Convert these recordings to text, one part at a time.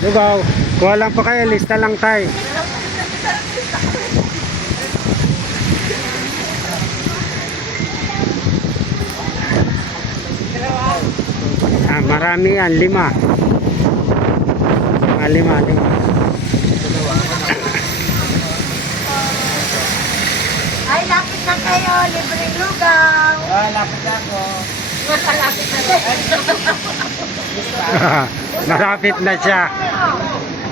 Lugaw, kuha lang po kayo, lista lang tayo. Marami yan, 5. Lima. Ay, lapit na kayo, libreng lugaw. Lapit na ako. Lapit na kayo. Malapit na siya.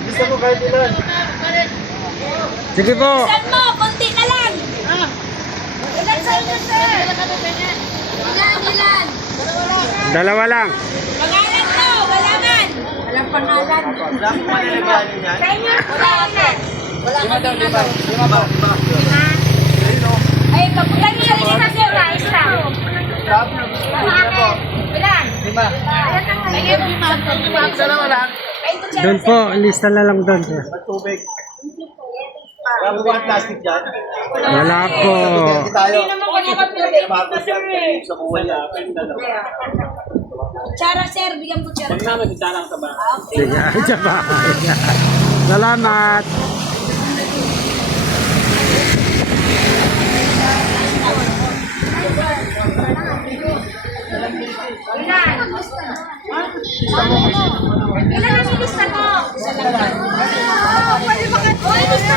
Gusto mo kahit ilan? Sige po. Ilan mo, konti na lang. Ilan sa inyo, sir? Ilan? 2 lang. Pangalan mo, wala man. Walang pangalan. Wala akong manilagayan niyan. Sa inyo, wala. Wala Lima daw, ka. lima ba? Ay, papulan niyo rin sa sir, guys. Ilan? Lima. Ayun, lima. Sana wala. Doon po, lista na lang doon. Tubig. Wala po ba ang plastic dyan? Wala po. Hindi tayo. naman kanina Bakit yan? Sa buwan niya. Chara, sir. Bigyan ko chara. Sige, dyan ba? Salamat. Ilan ang ilista mo? Pwede ba ka? Oh, ilista